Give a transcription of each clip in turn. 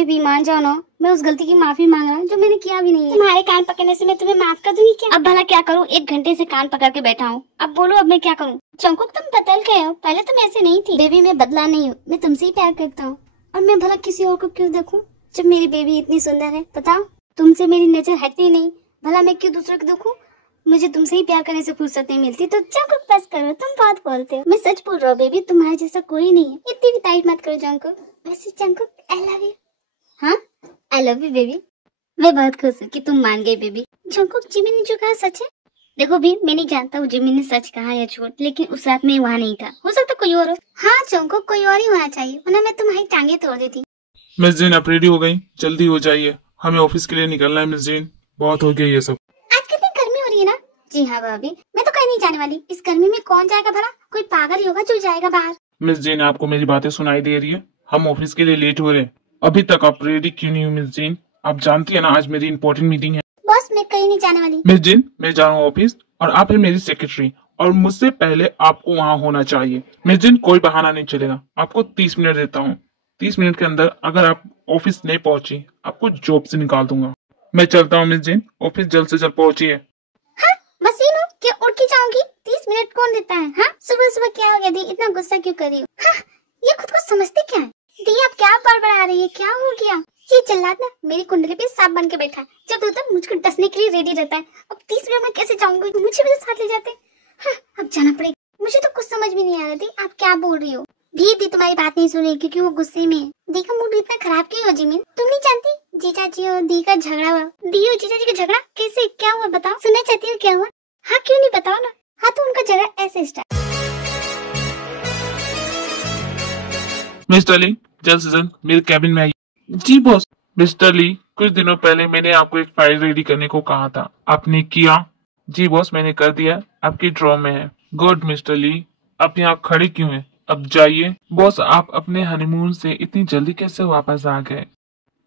Sorry भी, मान जाओ ना, मैं उस गलती की माफी मांग रहा हूँ जो मैंने किया भी नहीं है। तुम्हारे कान पकड़ने से मैं तुम्हें माफ कर दूंगी क्या? अब भला क्या करूँ, 1 घंटे से कान पकड़ के बैठा हूँ। अब बोलो अब मैं क्या करूँ? जंगकुक तुम बदल गए हो, पहले तुम ऐसे नहीं थी। बेबी मैं बदला नहीं हूँ, मैं तुमसे ही प्यार करता हूँ, और मैं भला किसी और को क्यों देखूँ जब मेरी बेबी इतनी सुंदर है? बताओ, तुमसे मेरी नजर हटती नहीं, भला मैं क्यों दूसरे को देखूँ? मुझे तुमसे ही प्यार करने से फुर्सत नहीं मिलती, तो जंगकुक बस करो, तुम बहुत बोलते हो। मैं सच बोल रहा हूँ बेबी, तुम्हारे जैसा कोई नहीं है। इतनी भी तारीफ मत करो जंगकुक। वैसे जंगकुक आई लव यू। हाँ आई लव यू बेबी। मैं बहुत खुश हूँ कि तुम मान गए बेबी। जंगकुक जिमिन ने जो कहा सच है? देखो भी, मैं नहीं जानता हूँ जिमिन ने सच कहा या झूठ, लेकिन उस रात में वहाँ नहीं था, हो सकता कोई और हो। हाँ जंगकुक कोई और ही होना चाहिए, वरना मैं तुम्हारी टांगे तोड़ देती। मिस जीन आप रेडी हो गई? जल्दी हो जाइए, हमें ऑफिस के लिए निकलना है मिस जीन, बहुत हो गया ये सब। आज कितनी गर्मी हो रही है ना? जी हाँ भाभी, मैं तो कहीं नहीं जाने वाली। इस गर्मी में कौन जाएगा भला? कोई पागल ही होगा जो जाएगा बाहर। मिस जीन आपको मेरी बातें सुनाई दे रही है? हम ऑफिस के लिए लेट हो रहे हैं, अभी तक आप रेडी क्यों नहीं हो मिस जीन? आप जानती है ना आज मेरी इंपॉर्टेंट मीटिंग है। बॉस मैं कहीं नहीं जाने वाली। मिस जीन मैं जा रहा हूँ ऑफिस, और आप है मेरी सेक्रेटरी, और मुझसे पहले आपको वहाँ होना चाहिए। मिस जीन कोई बहाना नहीं चलेगा, आपको 30 मिनट देता हूँ। 30 मिनट के अंदर अगर आप ऑफिस नहीं पहुंची, आपको जॉब से निकाल दूंगा। मैं चलता हूँ मिस जीन, ऑफिस जल्द से जल्द पहुंचिए। हाँ मशीन हूँ क्या उड़ के जाऊंगी? 30 मिनट कौन देता है? हाँ सुबह सुबह क्या हो गया दी, इतना गुस्सा क्यों कर रही हो? हाँ, ये खुद को समझते क्या है? दी आप क्या बड़बड़ा रही है, क्या हो गया? ये जल्लाद ना मेरी कुंडली पे सांप बन के बैठा है, जब तक मुझको डसने के लिए रेडी रहता है। अब 30 मिनट में कैसे जाऊंगी? मुझे भी साथ ले जाते। हाँ, अब जाना पड़ेगा। मुझे तो कुछ समझ में नहीं आ रहा थी आप क्या बोल रही हो। दी तुम्हारी बात नहीं सुन रही क्योंकि वो गुस्से में है। दी का मूड इतना खराब क्यों हो जिमिन? तुम नहीं जानती जीजा जी और दी का झगड़ा हुआ। दी और जीजा जी का झगड़ा कैसे, क्या हुआ बताओ? सुनना चाहती हो क्या हुआ? हाँ क्यों नहीं, बताओ ना। हाँ तो उनका झगड़ा ऐसे स्टार्ट। मिस्टर ली जल्द से जल्द मेरे कैबिन में आइए। जी बॉस। मिस्टर ली कुछ दिनों पहले मैंने आपको एक फाइल रेडी करने को कहा था, आपने किया? जी बॉस मैंने कर दिया, आपकी ड्रॉ में है। गुड मिस्टर ली, आप यहाँ खड़े क्यों हैं? अब जाइए। बॉस आप अपने हनीमून से इतनी जल्दी कैसे वापस आ गए?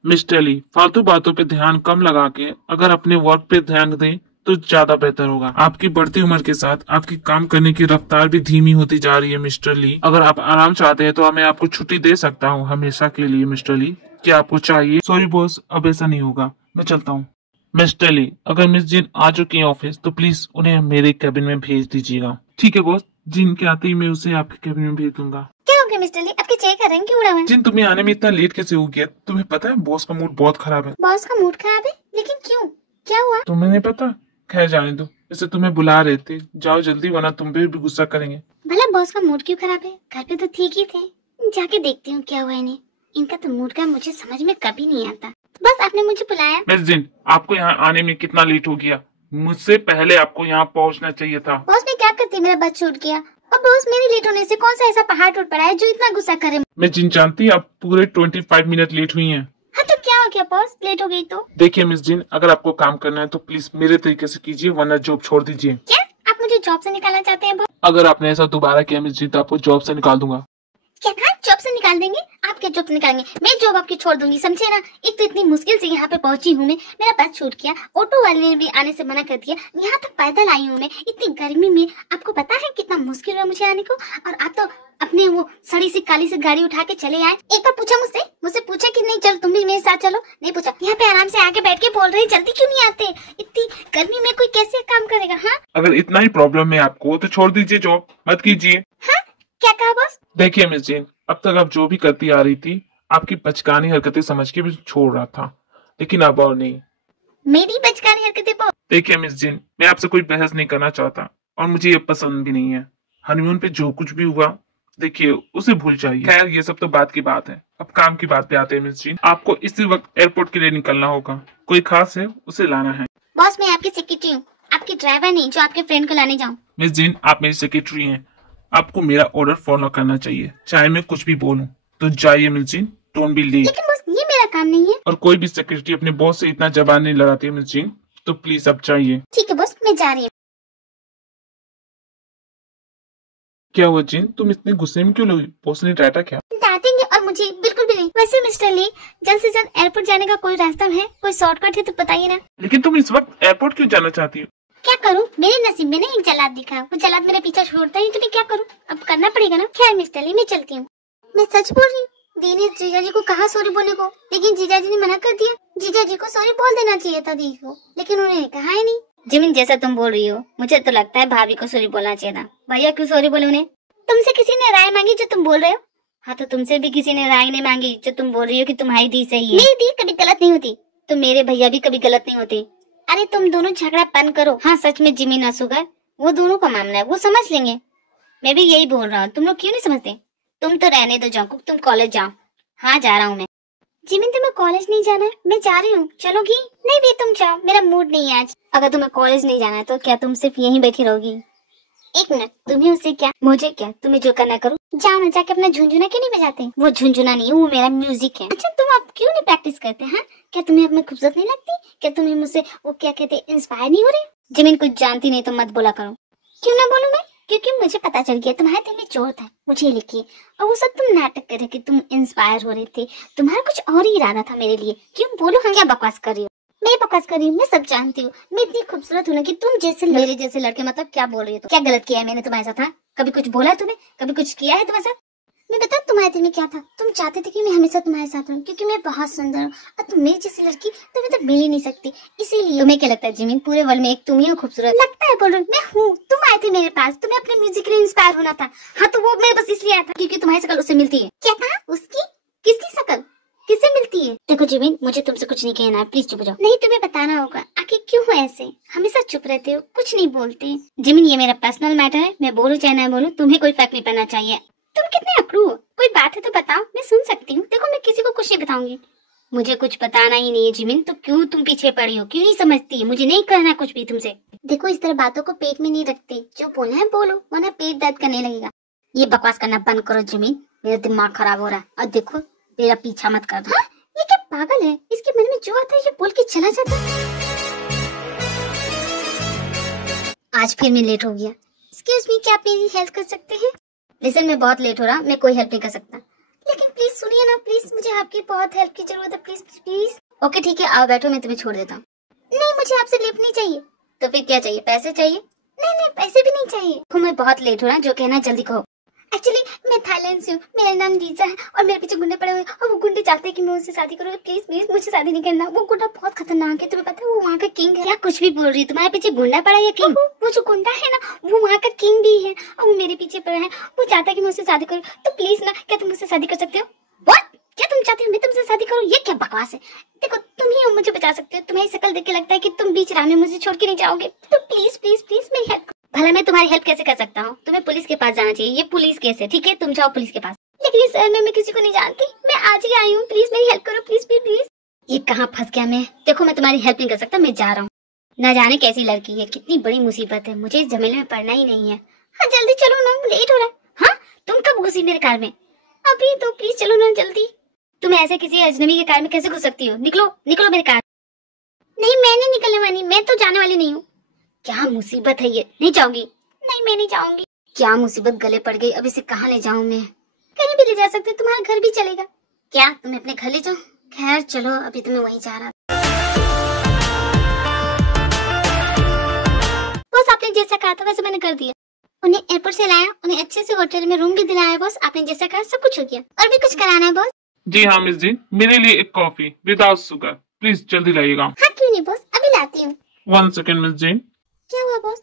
मिस्टर ली फालतू बातों पे ध्यान कम लगा के अगर अपने वर्क पे ध्यान दें तो ज्यादा बेहतर होगा। आपकी बढ़ती उम्र के साथ आपकी काम करने की रफ्तार भी धीमी होती जा रही है मिस्टर ली। अगर आप आराम चाहते हैं तो मैं आपको छुट्टी दे सकता हूँ हमेशा के लिए। मिस्टर ली क्या आपको चाहिए? सॉरी बॉस अब ऐसा नहीं होगा, मैं चलता हूँ। मिस्टर ली अगर मिस जिन आ चुकी है ऑफिस तो प्लीज उन्हें मेरे कैबिन में भेज दीजिएगा। ठीक है बॉस, जिन के आते ही मैं उसे आपके कैबिन में भेज दूंगा। क्या हो गया मिस्टर ली, आपके चेक कर रहे हैं क्यों उड़ा हुआ है? जिन तुम्हें आने में इतना लेट कैसे हो गया? तुम्हें पता है बॉस का मूड बहुत खराब है। बॉस का मूड खराब है? लेकिन क्यों, क्या हुआ? तुम्हें नहीं पता? खैर जाने दो, वैसे तुम्हें बुला रहे थे, जाओ जल्दी वरना तुम पे भी गुस्सा करेंगे। भला बॉस का मूड क्यों खराब है? घर पे तो ठीक ही थे। जाके देखती हूँ क्या हुआ इन्हें। इनका तो मूड का मुझे समझ में कभी नहीं आता। बस आपने मुझे बुलाया। मिस जिन आपको यहाँ आने में कितना लेट हो गया? मुझसे पहले आपको यहाँ पहुँचना चाहिए था। बॉस मैं क्या करती, मेरा बस छूट गया। और बॉस मेरे लेट होने से कौन सा ऐसा पहाड़ टूट पड़ा है जो इतना गुस्सा करे? मैं जिन जानती आप पूरे 25 मिनट लेट हुई हैं। हाँ तो क्या हो गया बॉस, लेट हो गई तो? देखिए मिस जिन अगर आपको काम करना है तो प्लीज मेरे तरीके से कीजिए वरना जॉब छोड़ दीजिए। क्या आप मुझे जॉब से निकालना चाहते हैं बॉस? अगर आपने ऐसा दोबारा किया मिस जिन तो आपको जॉब से निकाल दूंगा। क्या कहा, जॉब से निकाल देंगे? आप क्या जॉब से निकालेंगे? मैं जॉब आपकी छोड़ दूंगी, समझे ना? एक तो इतनी मुश्किल से यहाँ पे पहुंची हूँ मैं, मेरा बस छूट गया, ऑटो वाले ने भी आने से मना कर दिया, यहाँ तक पैदल आई हूँ मैं इतनी गर्मी में। आपको पता है कितना मुश्किल है मुझे आने को, और आप तो अपने वो सड़ी सी काली सी गाड़ी उठा के चले आए। एक बार पूछा मुझसे पूछा कि नहीं चल तुम भी मेरे साथ चलो? नहीं पूछा। यहाँ पे आराम से आके बैठ के बोल रहे जल्दी क्यों नहीं आते? इतनी गर्मी में कोई कैसे काम करेगा? हाँ अगर इतना ही प्रॉब्लम है आपको तो छोड़ दीजिए जॉब, मत कीजिए। हाँ क्या कहा बॉस? देखिए मिस जैन अब तक आप जो भी करती आ रही थी आपकी बचकानी हरकतें समझ के भी छोड़ रहा था, लेकिन अब और नहीं। मेरी बचकानी हरकतें बॉस? देखिए मिस जैन मैं आपसे कोई बहस नहीं करना चाहता और मुझे ये पसंद भी नहीं है। हनीमून पे जो कुछ भी हुआ देखिए उसे भूल जाइए। खैर ये सब तो बात की बात है, अब काम की बात पे आते हैं मिस जैन। आपको इसी वक्त एयरपोर्ट के लिए निकलना होगा, कोई खास है उसे लाना है। बॉस मैं आपकी सेक्रेटरी हूँ, आपकी ड्राइवर नहीं जो आपके फ्रेंड को लाने जाऊँ। मिस जैन आप मेरी सेक्रेटरी हैं, आपको मेरा ऑर्डर फॉलो करना चाहिए चाहे मैं कुछ भी बोलूं। तो जाइए miss Jain, don't be late. लेकिन बॉस ये मेरा काम नहीं है। और कोई भी सेक्रेटरी अपने बॉस से इतना जबान नहीं लड़ाती है मिस जैन, तो प्लीज अब जाइए। ठीक है बॉस मैं जा रही हूँ। क्या हुआ जिन, तुम इतने गुस्से में क्यों लगी? बॉस ने डांटा क्या? डांटेंगे और मुझे बिल्कुल भी नहीं। वैसे मिस्टर ली जल्द से जल्द एयरपोर्ट जाने का कोई रास्ता है, कोई शॉर्टकट है तो बताइए ना। लेकिन तुम इस वक्त एयरपोर्ट क्यों जाना चाहती हो? क्या करूं, मेरे नसीब में ना एक जल्लाद दिखा, वो जल्लाद मेरा पीछा छोड़ता ही तो मैं क्या करूं, अब करना पड़ेगा ना। खैर मिस्टर ली मैं चलती हूँ। मैं सच बोल रही हूँ, दी ने जीजा जी को कहा सॉरी बोलने को, लेकिन जीजा जी ने मना कर दिया। जीजा जी को सॉरी बोल देना चाहिए था दी को, लेकिन उन्होंने कहा ही नहीं। जिमिन जैसा तुम बोल रही हो, मुझे तो लगता है भाभी को सॉरी बोलना चाहिए था। भैया क्यों सॉरी बोले उन्हें? तुमसे किसी ने राय मांगी जो तुम बोल रहे हो? हाँ तो तुमसे भी किसी ने राय नहीं मांगी जो तुम बोल रही हो कि तुम्हारी दी सही है। मेरी दी कभी गलत नहीं होती, तो मेरे भैया भी कभी गलत नहीं होते। अरे तुम दोनों झगड़ा बंद करो। हाँ सच में जिमिन असुगर, वो दोनों का मामला है, वो समझ लेंगे। मैं भी यही बोल रहा हूँ, तुम लोग क्यों नहीं समझते? तुम तो रहने दो जंकुक, तुम कॉलेज जाओ। हाँ जा रहा हूँ मैं। जिमिन तुम्हें कॉलेज नहीं जाना है? मैं जा रही हूँ, चलोगी? नहीं भी तुम जाओ, मेरा मूड नहीं है आज। अगर तुम्हें कॉलेज नहीं जाना है तो क्या तुम सिर्फ यहीं बैठी रहोगी? एक मिनट, तुम्हें उससे क्या मुझे क्या, तुम्हें जो करना करो। जाओ ना, जाके अपना झुंझुना क्यों नहीं बजाते? वो झुंझुना नहीं है, वो मेरा म्यूजिक है। अच्छा तुम अब क्यों नहीं प्रैक्टिस करते हैं? क्या तुम्हें अब मैं खूबसूरत नहीं लगती? क्या तुम्हें मुझसे वो क्या कहते इंस्पायर नहीं हो रहे? जिमिन कुछ जानती नहीं तो मत बोला करो। क्यों ना बोलूं मैं? क्योंकि मुझे पता चल गया तुम्हारे दिल में जोर था, मुझे लिखिए। और वो सब तुम नाटक कर रहे कि तुम इंस्पायर हो रहे थे, तुम्हारा कुछ और ही इरादा था मेरे लिए। क्यों बोलो? हाँ क्या बकवास कर रही हो? मैं बकवास कर रही हूँ? मैं सब जानती हूँ, मैं इतनी खूबसूरत हूँ ना कि तुम जैसे मेरे जैसे लड़के, मतलब क्या बोल रही हो? क्या गलत किया है मैंने तुम्हारे साथ? कभी कुछ बोला है तुम्हें? कभी कुछ किया है तुम्हारे साथ? मैं बता तुम्हारे दिल में क्या था? तुम चाहते थे कि मैं हमेशा तुम्हारे साथ रहूं क्योंकि मैं बहुत सुंदर हूँ और तुम मेरी जैसी लड़की तुम्हें तो मिल ही नहीं सकती, इसीलिए। तुम्हें क्या लगता है जिमिन, पूरे वर्ल्ड में एक तुम ही हो खूबसूरत? लगता है बोल रही मैं हूँ। तुम आए थे मेरे पास, तुम्हें अपने म्यूजिक के लिए इंस्पायर होना था। हाँ तो वो मैं बस इसलिए आया था क्योंकि तुम्हारी शक्ल उससे मिलती है। क्या कहा? उसकी? किसकी शक्ल किससे मिलती है? देखो जिमिन, मुझे तुमसे कुछ नहीं कहना है, प्लीज चुप हो जाओ। नहीं तुम्हें बताना होगा, आखिर क्यों हो ऐसे? हमेशा चुप रहते हो, कुछ नहीं बोलते। जिमिन ये मेरा पर्सनल मैटर है, मैं बोलूं चाहे ना बोलूं, तुम्हें कोई फर्क नहीं पड़ना चाहिए। तुम कितने अकड़ू हो? कोई बात है तो बताओ, मैं सुन सकती हूँ। देखो मैं किसी को कुछ नहीं बताऊंगी। मुझे कुछ बताना ही नहीं है जिमिन, तो क्यों तुम पीछे पड़ी हो? क्यों नहीं समझती है? मुझे नहीं करना कुछ भी तुमसे। देखो इस तरह बातों को पेट में नहीं रखते, जो बोलना है बोलो, वरना पेट दर्द करने लगेगा। ये बकवास करना बंद करो जिमिन, मेरा दिमाग खराब हो रहा है। और देखो मेरा पीछा मत कर। हाँ? ये क्या पागल है? इसके मन में जो आता है ये बोल के चला जाता है। आज फिर मैं लेट हो गया। एक्सक्यूज मी, क्या आप मेरी हेल्प कर सकते हैं? लिसन मैं बहुत लेट हो रहा, मैं कोई हेल्प नहीं कर सकता। लेकिन प्लीज सुनिए ना, प्लीज मुझे आपकी बहुत हेल्प की जरूरत है, प्लीज प्लीज। ओके ठीक है, आओ बैठो, मैं तुम्हें छोड़ देता हूँ। नहीं मुझे आपसे लिफ्ट नहीं चाहिए। तो फिर क्या चाहिए? पैसे चाहिए? नहीं नहीं पैसे भी नहीं चाहिए। तो मैं बहुत लेट हो रहा, जो कहना जल्दी कहो। एक्चुअली मैं थाईलैंड से हूँ, मेरा नाम लीजा है और मेरे पीछे गुंडे पड़े हुए और वो गुंडे चाहते हैं कि मैं उससे शादी करूँ। प्लीज प्लीज मुझे शादी नहीं करना। वो गुंडा बहुत खतरनाक है, तुम्हें पता है? वो वहाँ का किंग है। क्या कुछ भी बोल रही है? तुम्हारे पीछे गुंडा पड़ा है किंग? वो जो गुंडा है ना, वो वहाँ का किंग भी है और वो मेरे पीछे पड़ा है। वो चाहता है कि मैं उससे शादी करूँ, तो प्लीज ना, क्या तुम मुझसे शादी कर सकते हो? व्हाट? क्या तुम चाहते हो मैं तुमसे शादी करूँ? ये क्या बकवास है? देखो तुम ही हो, मुझे बचा सकते हो। तुम्हारी शक्ल देख के लगता है कि तुम बीच राह में मुझे छोड़ के नहीं जाओगे, तो प्लीज प्लीज प्लीज मेरी हेल्प। भला मैं तुम्हारी हेल्प कैसे कर सकता हूँ? तुम्हें पुलिस के पास जाना चाहिए, ये पुलिस केस है, ठीक है? तुम जाओ पुलिस के पास। लेकिन इस शहर में मैं किसी को नहीं जानती, मैं आज ही आई हूँ, प्लीज मेरी हेल्प करो, प्लीज प्लीज प्लीज। ये कहाँ फंस गया मैं? देखो मैं तुम्हारी हेल्प नहीं कर सकता, मैं जा रहा हूँ। न जाने कैसी लड़की है, कितनी बड़ी मुसीबत है, मुझे इस झमेले में पड़ना ही नहीं है। हाँ जल्दी चलो ना, लेट हो रहा है। हाँ तुम कब घुसी मेरे कार में? अभी तो, प्लीज चलो ना जल्दी। तुम ऐसे किसी अजनबी के कार में कैसे घुस सकती हो? निकलो निकलो मेरे कार। नहीं मैं नहीं निकलने वाली, मैं तो जाने वाली नहीं हूँ। क्या मुसीबत है ये? नहीं जाऊंगी। नहीं मैं नहीं जाऊंगी। क्या मुसीबत गले पड़ गई, अब इसे कहाँ ले जाऊं मैं? कहीं भी ले जा सकते, तुम्हारा घर भी चलेगा। क्या तुम्हें अपने घर ले जाऊं? खैर चलो, अभी तो मैं वहीं जा रहा। बॉस आपने जैसा कहा था वैसे मैंने कर दिया। उन्हें एयरपोर्ट से लाया, उन्हें अच्छे से होटल में रूम भी दिलाया बॉस। आपने जैसा कहा सब कुछ हो गया। और भी कुछ कराना है बॉस? जी हाँ मिस जी, मेरे लिए एक कॉफी विदाउट शुगर, प्लीज जल्दी लाइएगा। हाँ क्यों नहीं बॉस, अभी लाती हूँ। 1 सेकेंड मिस जी। क्या हुआ बॉस?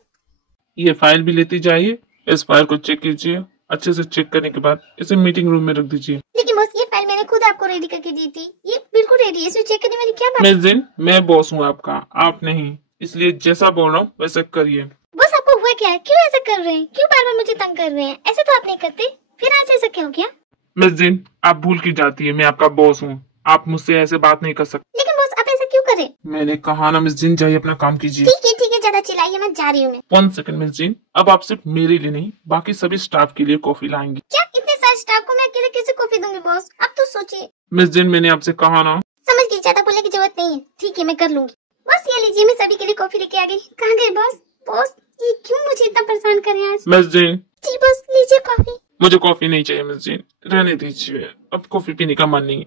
ये फाइल भी लेती जाइए, इस फाइल को चेक कीजिए, अच्छे से चेक करने के बाद इसे मीटिंग रूम में रख दीजिए। लेकिन बॉस ये फाइल मैंने खुद आपको रेडी करके दी थी, ये बिल्कुल रेडी है, इसे चेक करने वाली क्या बात? मिस जी मैं बॉस हूँ आपका, आप नहीं, इसलिए जैसा बोल रहा हूँ वैसा करिए। बॉस आपको हुआ क्या है? क्यों ऐसा कर रहे हैं? क्यों बार बार मुझे तंग कर रहे हैं? ऐसे तो आप नहीं करते, फिर आज ऐसा क्या हो गया? मिस जी आप भूल की जाती है, मैं आपका बॉस हूँ, आप मुझसे ऐसे बात नहीं कर सकते। लेकिन बॉस आप ऐसा क्यों करे? मैंने कहा ना मिस जी, जाइए अपना काम कीजिए। ठीक है ज्यादा चिल्लाइए, मैं जा रही हूँ। मैं 1 सेकेंड मिस जी, अब आप सिर्फ मेरे लिए नहीं बाकी सभी स्टाफ के लिए कॉफी लाएंगे। क्या इतने सारे स्टाफ को मैं अकेले कैसे कॉफी दूंगी बॉस? अब तो सोचिए। मिस जी मैंने आपसे कहा ना। समझ गई, ज्यादा बोलने की जरूरत नहीं है। ठीक है मैं कर लूंगी। बस ये लीजिए, मैं सभी के लिए कॉफी लेके आ गई। कहाँ गए बॉस? बॉस ये क्यों मुझे इतना परेशान कर रहे हैं आज? मिस जी जी बॉस लीजिए कॉफी। मुझे कॉफी नहीं चाहिए मिस जी, रहने दीजिए, अब कॉफी पीने का मन नहीं।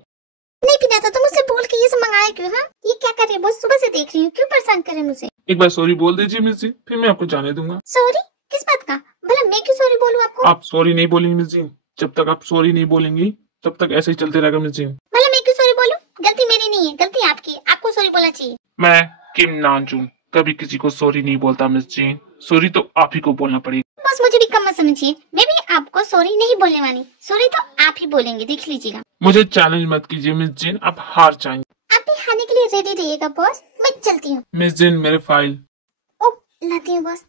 नहीं पीना था तो मुझसे बोल के ये सब मंगाया क्यों? हाँ ये क्या कर रहे हैं बॉस? सुबह से देख रही हूँ, क्यों परेशान कर रहे हैं मुझे? एक बार सॉरी बोल दीजिए मिस जी, फिर मैं आपको जाने दूंगा। सॉरी? किस बात का? भला मैं क्यों सॉरी बोलूँ आपको? आप सॉरी नहीं बोलेंगी मिस जी, जब तक आप सॉरी नहीं बोलेंगी तब तक ऐसे ही चलते रहेगा मिस जीन। भला मैं क्यों सॉरी बोलूं? गलती मेरी नहीं है, गलती आपकी, आपको सॉरी बोलना चाहिए। मैं किम नामजून कभी किसी को सॉरी नहीं बोलता मिस जीन, सॉरी तो आप ही को बोलना पड़ेगा। बस मुझे भी कम मत समझिए, मैं भी आपको सॉरी नहीं बोलने वाली, सॉरी तो आप ही बोलेंगे, देख लीजिएगा। मुझे चैलेंज मत कीजिए मिस जीन, आप हार जाएंगे। आप भी हारने के लिए रेडी रहिएगा बॉस, मैं चलती हूँ। मिस जीन मेरे फाइल। ओ लाती हूँ बॉस।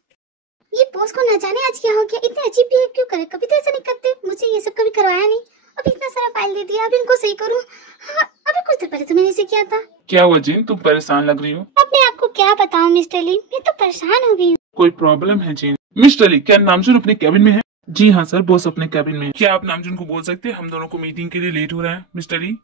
ये बॉस को न जाने आज क्या हो गया, इतने अजीब बिहेव क्यों करे, कभी तो ऐसा नहीं करते, मुझे ये सब कभी करवाया नहीं। अब इतना सारा फाइल दे दिया, अब इनको सही करूँ। हाँ, अभी कुछ देर पहले तो मैंने इसे किया था। क्या हुआ जीन, तुम परेशान लग रही हो? अपने आपको क्या बताऊँ मिस्टर ली, मैं तो परेशान हो गई हूँ। कोई प्रॉब्लम है जीन? मिस्टर ली, क्या नामजून अपने कैबिन में है? जी हाँ सर, बॉस अपने कैबिन में है। क्या आप नामजून को बोल सकते हैं हम दोनों को मीटिंग के लिए लेट हो रहा है? मिस्टर ली।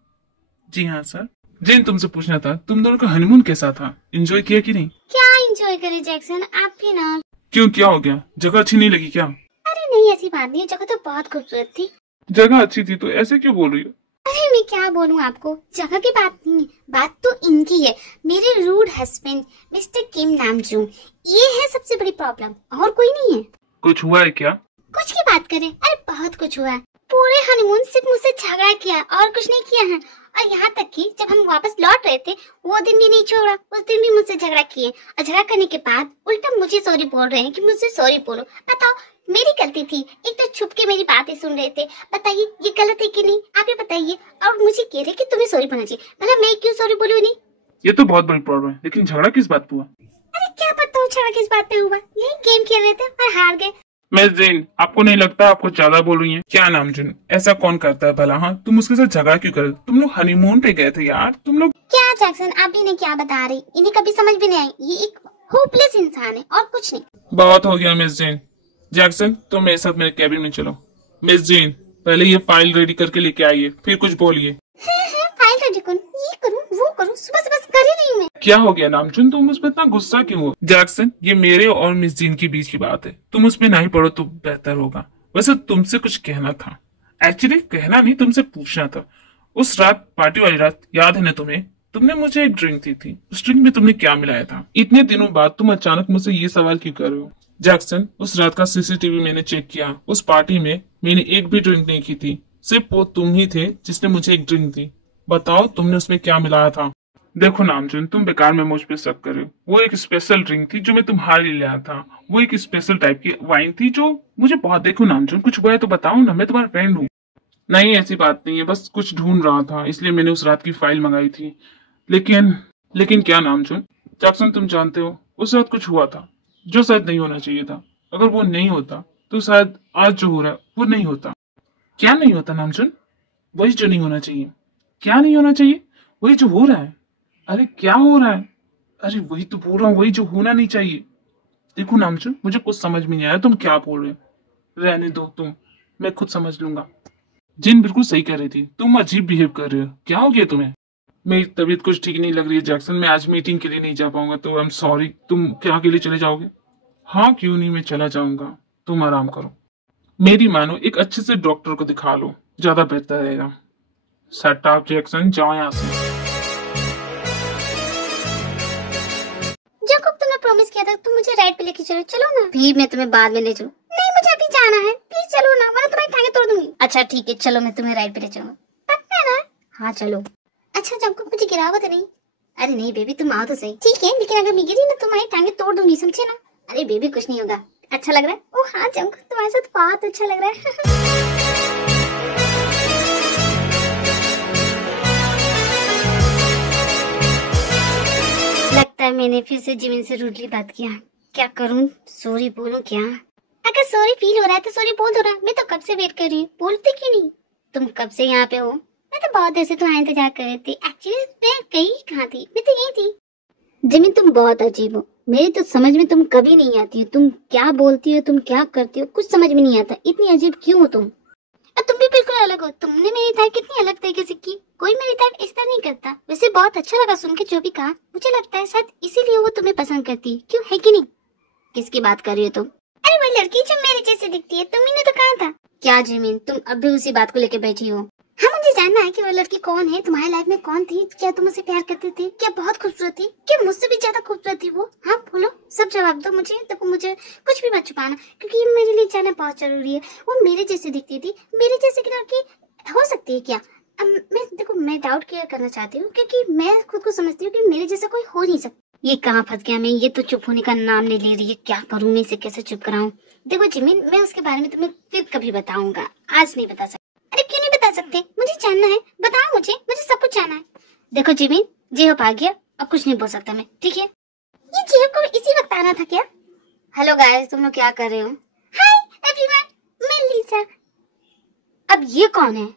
जी हाँ सर। जीन तुमसे पूछना था, तुम दोनों का हनीमून कैसा था, एंजॉय किया कि नहीं? क्या एंजॉय करे जैक्सन, आप भी ना। क्यों, क्या हो गया? जगह अच्छी नहीं लगी क्या? अरे नहीं, ऐसी बात नहीं है, जगह तो बहुत खूबसूरत थी। जगह अच्छी थी तो ऐसे क्यों बोल रही हो? अरे मैं क्या बोलूं आपको, जगह की बात नहीं है, बात तो इनकी है, मेरे रूड हस्बैंड मिस्टर किम नामजून, ये है सबसे बड़ी प्रॉब्लम, और कोई नहीं है। कुछ हुआ है क्या? कुछ की बात करें, अरे बहुत कुछ हुआ है। पूरे हनीमून सिर्फ मुझसे झगड़ा किया और कुछ नहीं किया है, और यहाँ तक कि जब हम वापस लौट रहे थे वो दिन भी नहीं छोड़ा, उस दिन भी मुझसे झगड़ा किए, और झगड़ा करने के बाद उल्टा मुझे सॉरी बोल रहे हैं कि मुझसे सॉरी बोलो। बताओ मेरी गलती थी, एक तो छुप के मेरी बातें सुन रहे थे, बताइए ये गलत है कि नहीं, आप ही बताइए। और मुझे कह रहे कि तुम्हें सॉरी बोलना चाहिए, भला मैं क्यों सॉरी बोलूं नहीं? ये तो बहुत बड़ी प्रॉब्लम है, लेकिन झगड़ा किस बात पे हुआ? अरे क्या पता झगड़ा किस बात पे हुआ, यही गेम खेल रहे थे और हार गए। मिस जीन, आपको नहीं लगता आपको ज्यादा बोल रही हैं? क्या नामजून, ऐसा कौन करता है भला? हाँ, तुम उसके साथ झगड़ा क्यों कर? तुम लोग हनीमून पे गए थे यार, तुम लोग। क्या जैक्सन, आप इन्हें क्या बता रही, इन्हें कभी समझ भी नहीं आई, ये एक होपलेस इंसान है और कुछ नहीं। बहुत हो गया मिस जीन। जैक्सन तुम मेरे साथ मेरे कैबिन में चलो। मिस जीन पहले ये फाइल रेडी करके लेके आइए, फिर कुछ बोलिए। फाइल रेडी करूं, ये करूं, वो करूं, सुबह से बस कर ही रही हूं मैं। क्या हो गया नामचुन, तुम उस पर इतना गुस्सा क्यों हो? जैक्सन ये मेरे और मिस जीन के बीच की बात है, तुम उसमें नहीं पढ़ो तो बेहतर होगा। वैसे तुमसे कुछ कहना था, एक्चुअली कहना नहीं, तुमसे पूछना था। उस रात, पार्टी वाली रात, याद है ना तुम्हें? तुमने मुझे एक ड्रिंक दी थी, उस ड्रिंक में तुमने क्या मिलाया था? इतने दिनों बाद तुम अचानक मुझसे ये सवाल क्यों कर रहे हो? जैक्सन उस रात का सीसीटीवी मैंने चेक किया, उस पार्टी में मैंने एक भी ड्रिंक नहीं की थी, सिर्फ वो तुम ही थे जिसने मुझे एक ड्रिंक दी। बताओ तुमने उसमें क्या मिलाया था? देखो नामचुन, तुम बेकार में मुझ पे शक कर रहे हो। वो एक स्पेशल ड्रिंक थी जो मैं तुम्हारे लिए लाया था, वो एक स्पेशल टाइप की वाइन थी जो मुझे बहुत। देखो नामचुन, कुछ हुआ है तो बताओ ना, मैं तुम्हारा फ्रेंड हूँ। नहीं ऐसी बात नहीं है, बस कुछ ढूंढ रहा था इसलिए मैंने उस रात की फाइल मंगाई थी। लेकिन क्या नामचुन? जैक्सन तुम जानते हो उस रात कुछ हुआ था जो शायद नहीं होना चाहिए था। अगर वो नहीं होता तो शायद आज जो हो रहा है वो नहीं होता। क्या नहीं होता नामचुन? वही जो नहीं होना चाहिए। क्या नहीं होना चाहिए? वही जो हो रहा है। अरे क्या हो रहा है? अरे वही तो बोल रहा हूँ, वही जो होना नहीं चाहिए। देखो नामचुन, मुझे कुछ समझ में नहीं आया तुम क्या बोल रहे हो। रहने दो तुम, मैं खुद समझ लूंगा। जिन बिल्कुल सही कह रही थी, तुम अजीब बिहेव कर रहे हो। क्या हो गया तुम्हें? मेरी तबीयत कुछ ठीक नहीं लग रही है जैक्सन, मैं आज मीटिंग के लिए नहीं जा पाऊंगा, तो आई एम सॉरी। तुम क्या अकेले चले जाओगे? हाँ क्यों नहीं, मैं चला जाऊंगा, तुम आराम करो। मेरी मानो एक अच्छे से डॉक्टर को दिखा लो, ज्यादा बेहतर रहेगा। सेट अप जैक्सन, जाओ यहाँ से। जब तुमने प्रॉमिस किया था तुम मुझे राइड पे लेके चलो, चलो ना। भी मैं तुम्हें बाद में ले चलूं। नहीं मुझे अभी जाना है, प्लीज चलो ना, वरना तुम्हारी टांगे तोड़ दूंगी। अच्छा ठीक है, चलो मैं तुम्हें राइड पे ले चलूंगा। पक्का ना? हाँ चलो। अच्छा जब मुझे गिरावा तो नहीं? अरे नहीं बेबी, तुम आओ तो सही। ठीक है, लेकिन अगर मैं गिरी ना तुम्हारी टांगे तोड़ दूंगी, समझे ना? अरे बेबी कुछ नहीं होगा। अच्छा लग रहा है? ओ हाँ जंक, तुम्हारे साथ बहुत अच्छा लग रहा है। लगता है मैंने फिर से जिमिन से रूडली बात किया। क्या करूं, सॉरी बोलूं क्या? अगर सॉरी फील हो रहा है तो सॉरी बोल दो ना, मैं तो कब से वेट कर रही हूँ, बोलते क्यों नहीं? तुम कब से यहाँ पे हो? मैं तो बहुत देर से तुम्हारा इंतजार कर रही थी। एक्चुअली मैं कहीं कहाँ थी, मैं तो यही थी। जिमिन तुम बहुत अजीब हो, मेरी तो समझ में तुम कभी नहीं आती हो। तुम क्या बोलती हो, तुम क्या करती हो, कुछ समझ में नहीं आता। इतनी अजीब क्यों हो तुम? तुम भी बिल्कुल अलग हो। तुमने मेरी तारीफ कितनी अलग तरीके से की, कोई मेरी तारीफ इस तरह नहीं करता। वैसे बहुत अच्छा लगा सुन के जो भी कहा, मुझे लगता है शायद इसीलिए वो तुम्हें पसंद करती है, क्यों है कि नहीं? किसकी बात कर रही हो तुम? अरे वो लड़की जो मेरे जैसे दिखती है, तुमने तो कहा था। क्या जिमिन, तुम अब भी उसी बात को लेकर बैठी हो? हाँ मुझे जानना है कि वो लड़की कौन है, तुम्हारी लाइफ में कौन थी, क्या तुम उसे प्यार करते थे, क्या बहुत खूबसूरत थी, क्या मुझसे भी ज्यादा खूबसूरत थी वो? हाँ बोलो, सब जवाब दो मुझे। देखो मुझे कुछ भी मत छुपाना, क्योंकि ये मेरे लिए जानना बहुत जरूरी है। वो मेरे जैसे दिखती थी, मेरे जैसे की लड़की हो सकती है क्या? मैं डाउट क्लियर करना चाहती हूँ क्योंकि मैं खुद को समझती हूँ कि मेरे जैसा कोई हो नहीं सकता। ये कहाँ फंस गया मैं, ये तो चुप होने का नाम नहीं ले रही है। क्या करूँ मैं, इसे कैसे चुप कराऊं? देखो जिमी, मैं उसके बारे में तुम्हें फिर कभी बताऊंगा, आज नहीं बता सकती। अरे क्यों नहीं बता सकते? मुझे जानना है, बताओ मुझे सब कुछ जानना है। देखो जिमी, जे हो पा गया, अब कुछ नहीं बोल सकता मैं, ठीक है? ये जेब को इसी वक्त आना था क्या? हेलो गाइस, तुम लोग क्या कर रहे हो? हाय एवरीवन, मैं लीसा। अब ये कौन है?